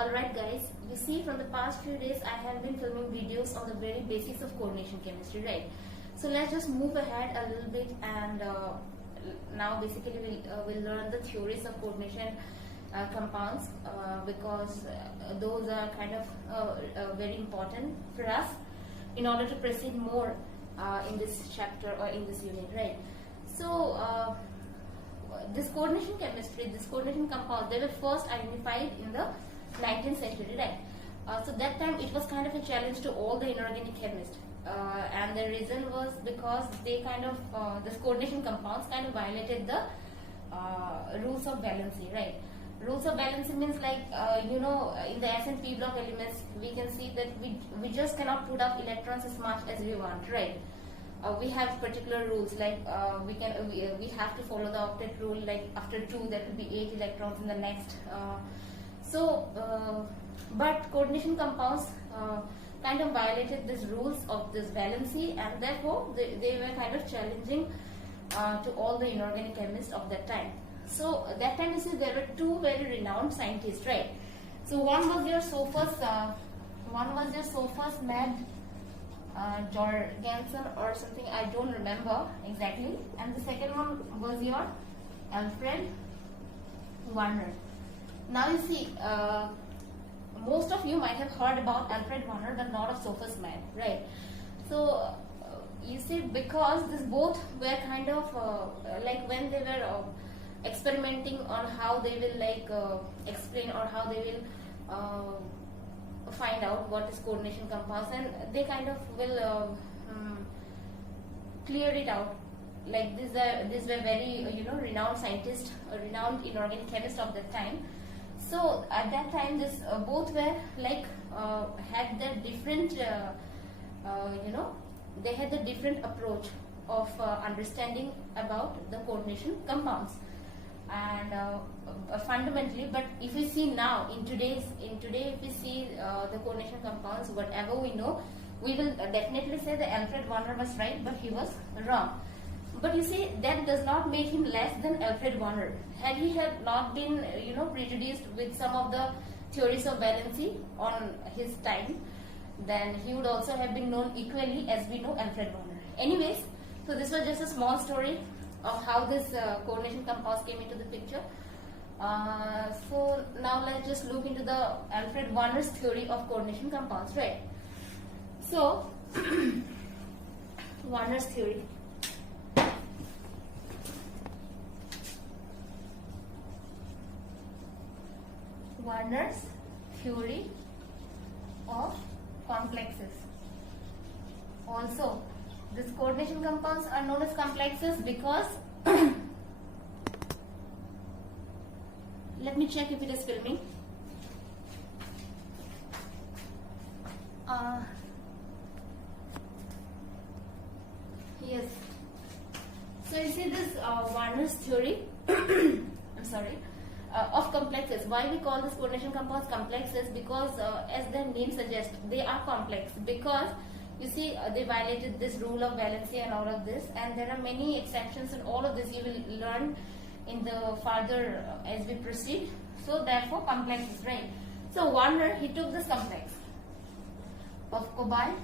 Alright guys, you see from the past few days I have been filming videos on the very basics of coordination chemistry, right? So let's just move ahead a little bit and now basically we'll learn the theories of coordination compounds because those are kind of very important for us in order to proceed more in this chapter or in this unit, right? So this coordination chemistry, this coordination compounds, they were first identified in the 19th century, right? So that time it was kind of a challenge to all the inorganic chemists, and the reason was because they kind of this coordination compounds kind of violated the rules of valency, right? Rules of valency means like in the S and P block elements we can see that we just cannot put up electrons as much as we want, right? We have particular rules like we have to follow the octet rule, like after 2 there will be 8 electrons in the next. But coordination compounds kind of violated these rules of this valency, and therefore they were kind of challenging to all the inorganic chemists of that time. So that time you see there were 2 very renowned scientists, right? So one was your Sophus Mad Jorgensen or something, I don't remember exactly, and the second one was your Alfred Werner. Now you see, most of you might have heard about Alfred Werner but not of Sophus Mad, right? So you see, because this both were kind of like when they were experimenting on how they will explain or how they will find out what is coordination compounds, and they kind of will clear it out. Like these were very renowned scientists, renowned inorganic chemists of that time. So at that time, this both were like had their different they had the different approach of understanding about the coordination compounds. And fundamentally, but if we see now in today if we see the coordination compounds, whatever we know, we will definitely say that Alfred Werner was right, but he was wrong. But you see, that does not make him less than Alfred Werner. Had he had not been prejudiced with some of the theories of valency on his time, then he would also have been known equally as we know Alfred Werner. Anyways, so this was just a small story of how this coordination compounds came into the picture. So now let's just look into the Alfred Werner's theory of coordination compounds, right? So Werner's theory. Werner's theory of complexes. Also, these coordination compounds are known as complexes because let me check if it is filming. Yes. So you see this Werner's theory I'm sorry, of complexes. Why we call this coordination compounds complexes? Because as their name suggests, they are complex because you see they violated this rule of valency and all of this, and there are many exceptions, and all of this you will learn in the further as we proceed. So therefore complexes, right? So Werner, he took this complex of cobalt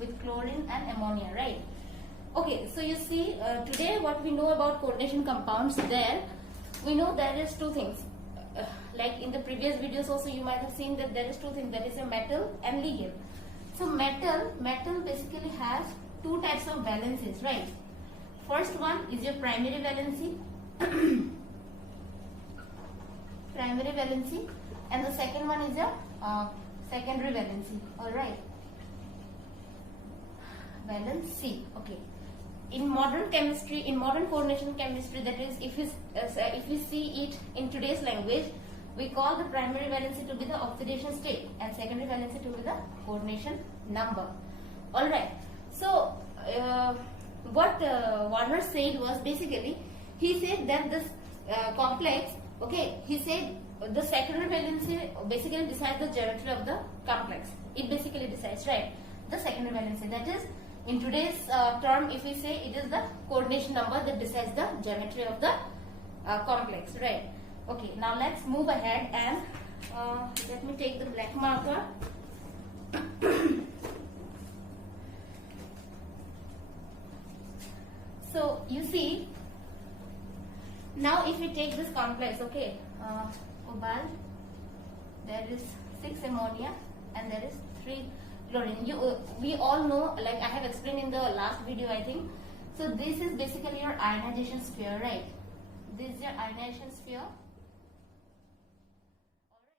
with chlorine and ammonia, right? Okay, so you see today what we know about coordination compounds, there we know there is 2 things. Like in the previous videos also you might have seen that there is 2 things, that is a metal and ligand. So metal basically has 2 types of valencies, right? First one is your primary valency primary valency, and the second one is your secondary valency. All right, valency. Okay. In modern chemistry, in modern coordination chemistry, that is, if we see it in today's language, we call the primary valency to be the oxidation state and secondary valency to be the coordination number. Alright, so what Werner said was basically, he said that this complex, okay, he said the secondary valency basically decides the geometry of the complex. It basically decides, right, the secondary valency. That is, in today's term, if we say it is the coordination number that decides the geometry of the complex, right? Okay, now let's move ahead and Let me take the black marker. So you see, now if we take this complex, okay, cobalt, there is 6 ammonia and there is 3 chlorine. We all know, like I have explained in the last video, I think. So this is basically your ionization sphere, right? This is your ionization sphere.